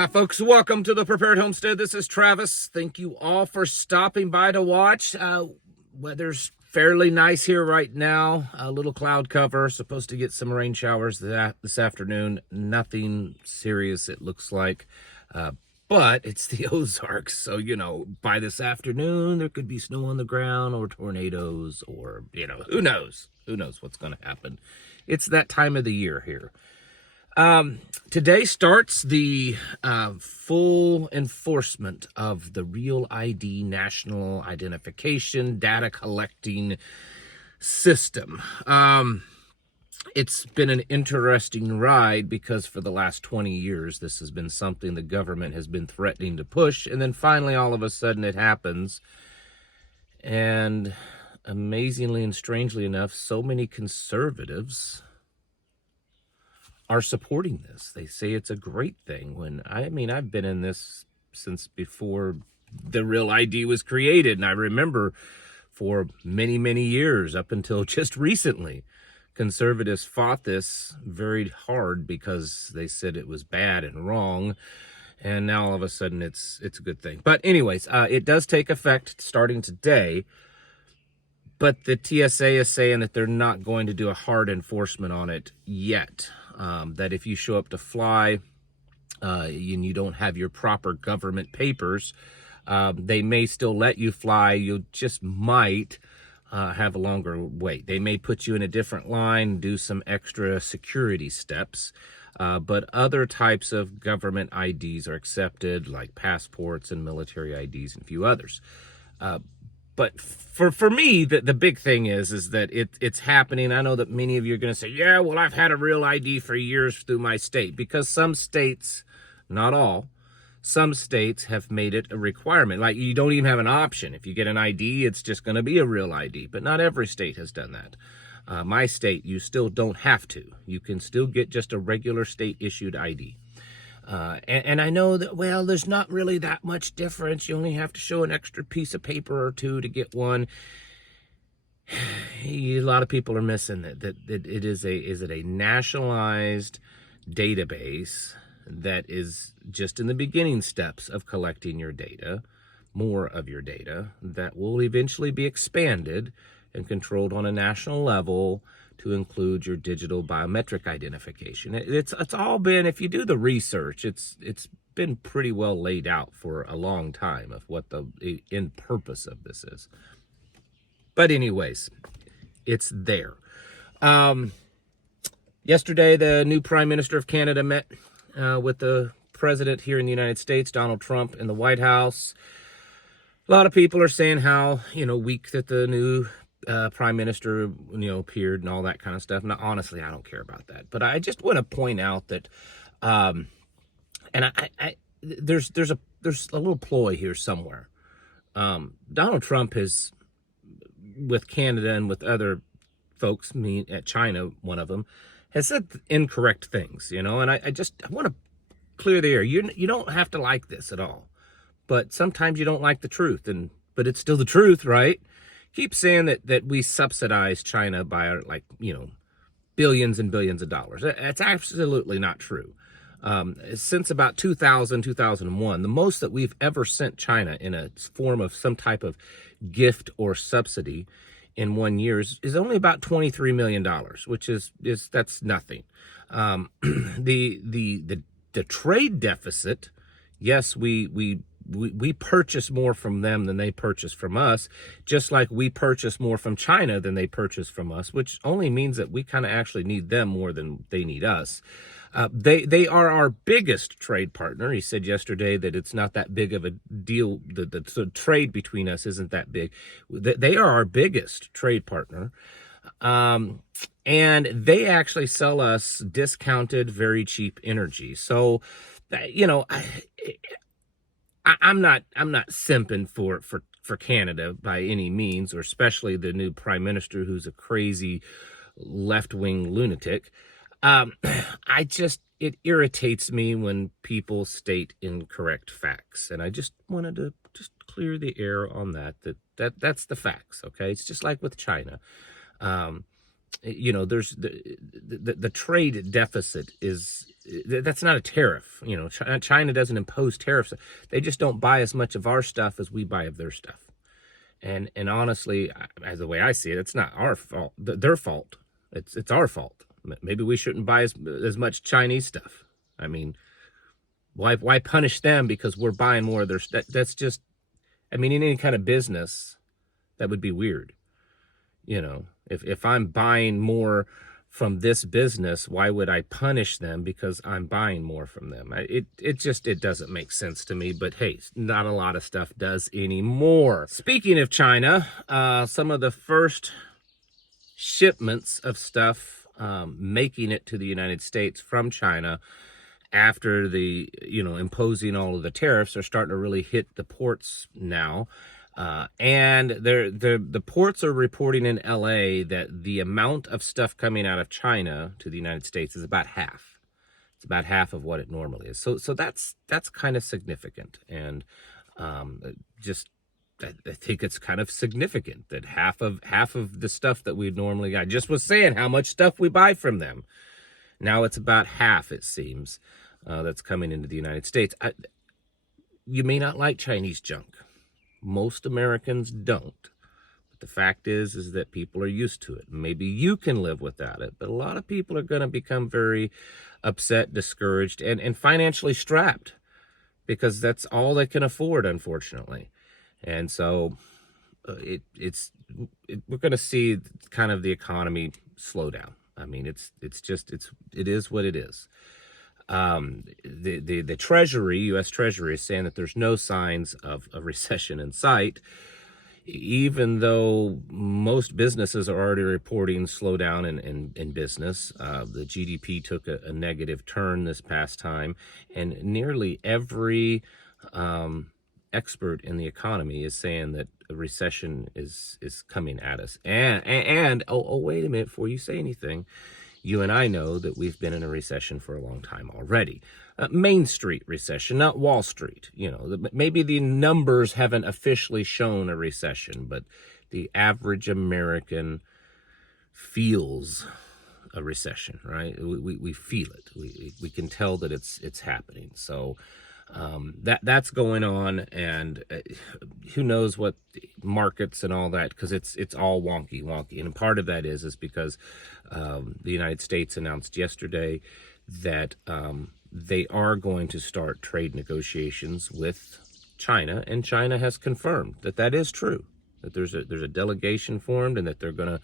Hi, folks. Welcome to the Prepared Homestead. This is Travis. Thank you all for stopping by to watch. Weather's fairly nice here right now. A little cloud cover. Supposed to get some rain showers this afternoon. Nothing serious, it looks like. But it's the Ozarks. So, by this afternoon, there could be snow on the ground or tornadoes or, who knows? Who knows what's going to happen? It's that time of the year here. Today starts the full enforcement of the Real ID National Identification Data Collecting System. It's been an interesting ride because for the last 20 years, this has been something the government has been threatening to push. And then finally, all of a sudden, it happens. And amazingly and strangely enough, so many conservatives are supporting this. They say it's a great thing when, I've been in this since before the Real ID was created. And I remember for many, many years, up until just recently, conservatives fought this very hard because they said it was bad and wrong. And now all of a sudden it's a good thing. But anyways, it does take effect starting today. But the TSA is saying that they're not going to do a hard enforcement on it yet. That if you show up to fly and you don't have your proper government papers, they may still let you fly. You just might have a longer wait. They may put you in a different line, do some extra security steps. But other types of government IDs are accepted, like passports and military IDs and a few others. But for me, the big thing is that it's happening. I know that many of you are going to say, yeah, well, I've had a Real ID for years through my state. Because some states, not all, some states have made it a requirement. Like you don't even have an option. If you get an ID, it's just going to be a Real ID. But not every state has done that. My state, you still don't have to. You can still get just a regular state-issued ID. And I know that, well, there's not really that much difference. You only have to show an extra piece of paper or two to get one. A lot of people are missing that it is a nationalized database that is just in the beginning steps of collecting your data, more of your data, that will eventually be expanded and controlled on a national level to include your digital biometric identification. It's all been, if you do the research, it's been pretty well laid out for a long time of what the end purpose of this is. But anyways, it's there. Yesterday, the new Prime Minister of Canada met with the president here in the United States, Donald Trump, in the White House. A lot of people are saying how, weak that the new Prime Minister, appeared and all that kind of stuff. Now, honestly, I don't care about that. But I just want to point out that, there's a little ploy here somewhere. Donald Trump has, with Canada and with other folks, at China, one of them, has said incorrect things, and I want to clear the air. You don't have to like this at all, but sometimes you don't like the truth, but it's still the truth, right? Keep saying that we subsidize China by billions and billions of dollars. That's absolutely not true. Since about 2001, the most that we've ever sent China in a form of some type of gift or subsidy in 1 year is only about $23 million, which that's nothing. The trade deficit, yes, we purchase more from them than they purchase from us, just like we purchase more from China than they purchase from us, which only means that we kind of actually need them more than they need us. They are our biggest trade partner. He said yesterday that it's not that big of a deal. The trade between us isn't that big. They are our biggest trade partner. And they actually sell us discounted, very cheap energy. So, I'm not simping for Canada by any means, or especially the new Prime Minister who's a crazy left-wing lunatic. It irritates me when people state incorrect facts, and I just wanted to just clear the air on that's the facts, okay? It's just like with China. there's the trade deficit that's not a tariff. China doesn't impose tariffs. They just don't buy as much of our stuff as we buy of their stuff. And honestly, as the way I see it, it's not our fault, their fault. It's our fault. Maybe we shouldn't buy as much Chinese stuff. I mean, why punish them because we're buying more of their stuff? That's just, I mean, in any kind of business, that would be weird. If I'm buying more from this business, why would I punish them because I'm buying more from them? It doesn't make sense to me, but hey, not a lot of stuff does anymore. Speaking of China, some of the first shipments of stuff making it to the United States from China after the, imposing all of the tariffs are starting to really hit the ports now. And the ports are reporting in LA that the amount of stuff coming out of China to the United States is about half. It's about half of what it normally is. So that's kind of significant. And I think it's kind of significant that half of the stuff that we normally, I just was saying how much stuff we buy from them. Now it's about half, it seems, that's coming into the United States. You may not like Chinese junk. Most Americans don't. But the fact is that people are used to it. Maybe you can live without it, but a lot of people are going to become very upset, discouraged, and financially strapped because that's all they can afford, unfortunately. And so we're going to see kind of the economy slow down. I mean, it is what it is. The Treasury, U.S. Treasury, is saying that there's no signs of a recession in sight, even though most businesses are already reporting slowdown in business. The GDP took a negative turn this past time, and nearly every expert in the economy is saying that a recession is coming at us. And wait a minute, before you say anything, you and I know that we've been in a recession for a long time already. Main Street recession, not Wall Street. Maybe the numbers haven't officially shown a recession, but the average American feels a recession, right? We feel it. We can tell that it's happening. So that's going on, and who knows what markets and all that, because it's all wonky, and part of that is because the United States announced yesterday that they are going to start trade negotiations with China, and China has confirmed that is true, that there's a delegation formed and that they're going to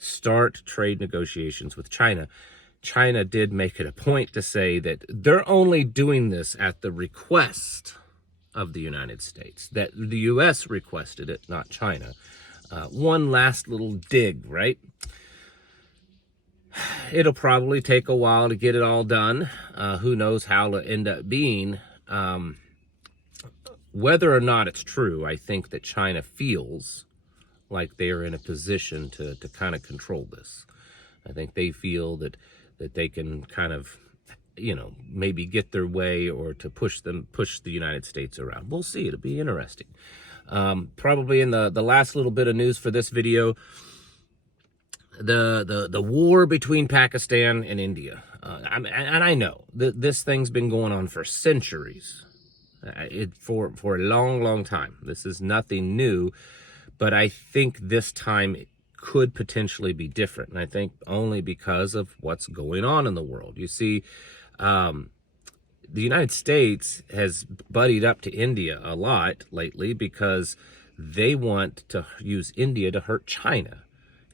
start trade negotiations with China. China did make it a point to say that they're only doing this at the request of the United States, that the U.S. requested it, not China. One last little dig, right? It'll probably take a while to get it all done. Who knows how it'll end up being. Whether or not it's true, I think that China feels like they are in a position to kind of control this. I think they feel that they can kind of, maybe get their way or to push the United States around. We'll see. It'll be interesting. Probably in the last little bit of news for this video, the war between Pakistan and India. And I know that this thing's been going on for centuries, for a long, long time. This is nothing new, but I think this time could potentially be different. And I think only because of what's going on in the world. You see, the United States has buddied up to India a lot lately because they want to use India to hurt China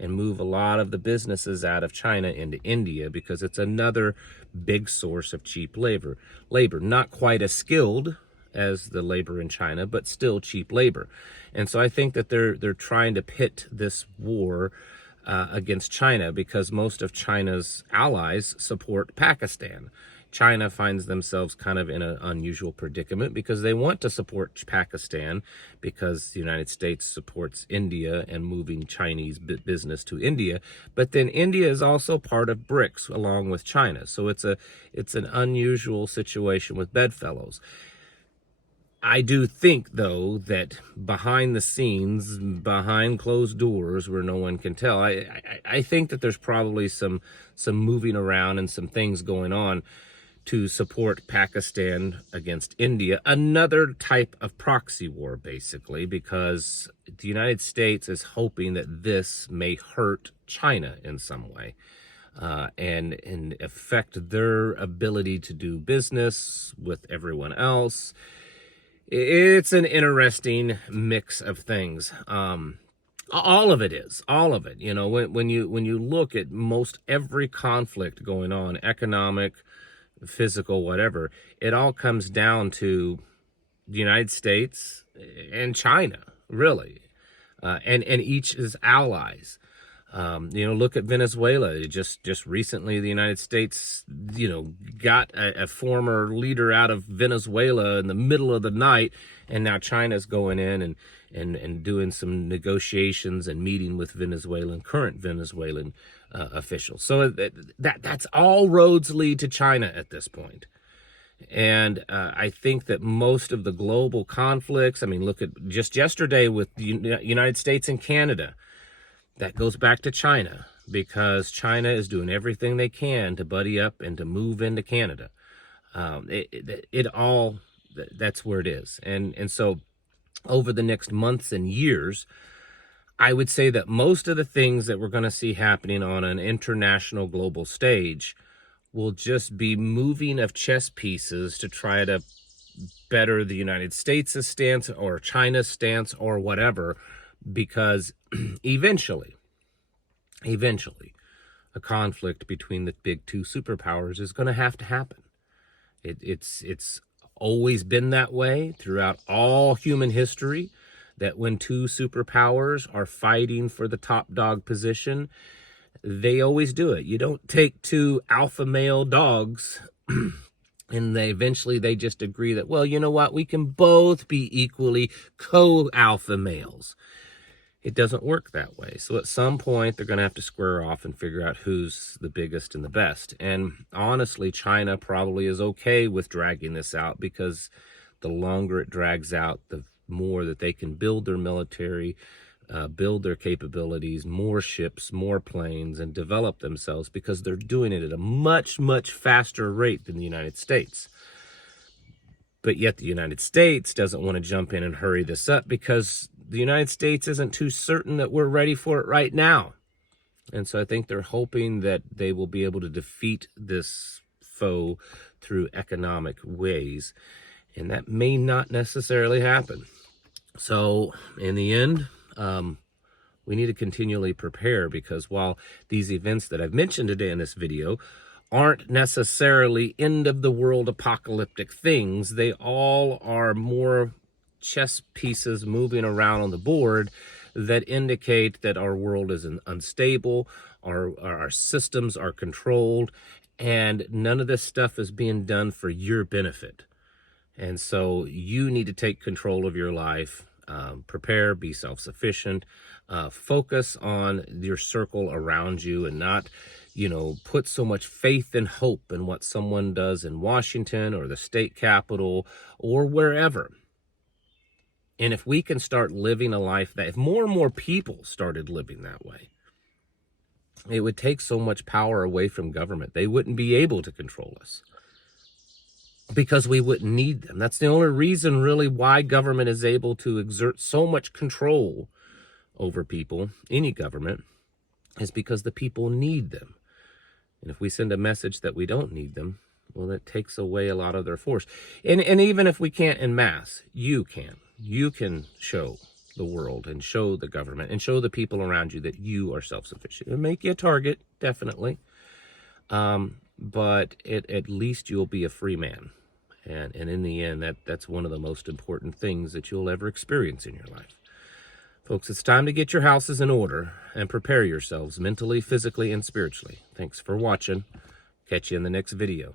and move a lot of the businesses out of China into India because it's another big source of cheap labor. Not quite as skilled as the labor in China, but still cheap labor. And so I think that they're trying to pit this war against China because most of China's allies support Pakistan. China finds themselves kind of in an unusual predicament because they want to support Pakistan because the United States supports India and moving Chinese business to India. But then India is also part of BRICS along with China. So it's an unusual situation with bedfellows. I do think, though, that behind the scenes, behind closed doors where no one can tell, I think that there's probably some moving around and some things going on to support Pakistan against India, another type of proxy war, basically, because the United States is hoping that this may hurt China in some way. And affect their ability to do business with everyone else. It's an interesting mix of things. All of it is. All of it. You know, when you look at most every conflict going on, economic, physical, whatever, it all comes down to the United States and China, really, and each is allies. You know, look at Venezuela. Just recently, the United States, you know, got a former leader out of Venezuela in the middle of the night, and now China's going in and doing some negotiations and meeting with current Venezuelan officials. So that's all roads lead to China at this point. And I think that most of the global conflicts, I mean, look at just yesterday with the United States and Canada. That goes back to China, because China is doing everything they can to buddy up and to move into Canada. That's where it is. And so over the next months and years, I would say that most of the things that we're going to see happening on an international global stage will just be moving of chess pieces to try to better the United States' stance or China's stance or whatever, because eventually, a conflict between the big two superpowers is going to happen. It's always been that way throughout all human history, that when two superpowers are fighting for the top dog position, they always do it. You don't take two alpha male dogs and they just agree that, well, you know what, we can both be equally co-alpha males. It doesn't work that way. So at some point, they're going to have to square off and figure out who's the biggest and the best. And honestly, China probably is okay with dragging this out, because the longer it drags out, the more that they can build their military, build their capabilities, more ships, more planes, and develop themselves, because they're doing it at a much, much faster rate than the United States. But yet the United States doesn't want to jump in and hurry this up, because the United States isn't too certain that we're ready for it right now. And so I think they're hoping that they will be able to defeat this foe through economic ways. And that may not necessarily happen. So in the end, we need to continually prepare, because while these events that I've mentioned today in this video aren't necessarily end of the world apocalyptic things, they all are more chess pieces moving around on the board that indicate that our world is unstable, our systems are controlled, and none of this stuff is being done for your benefit. And so you need to take control of your life, prepare, be self-sufficient, focus on your circle around you, and not, you know, put so much faith and hope in what someone does in Washington or the state capitol or wherever. And if we can start living a life that, if more and more people started living that way, it would take so much power away from government. They wouldn't be able to control us, because we wouldn't need them. That's the only reason really why government is able to exert so much control over people, any government, is because the people need them. And if we send a message that we don't need them, well, that takes away a lot of their force. And even if we can't en masse, you can. You can show the world and show the government and show the people around you that you are self-sufficient. It'll make you a target, definitely. But at least you'll be a free man. And in the end, that's one of the most important things that you'll ever experience in your life. Folks, it's time to get your houses in order and prepare yourselves mentally, physically, and spiritually. Thanks for watching. Catch you in the next video.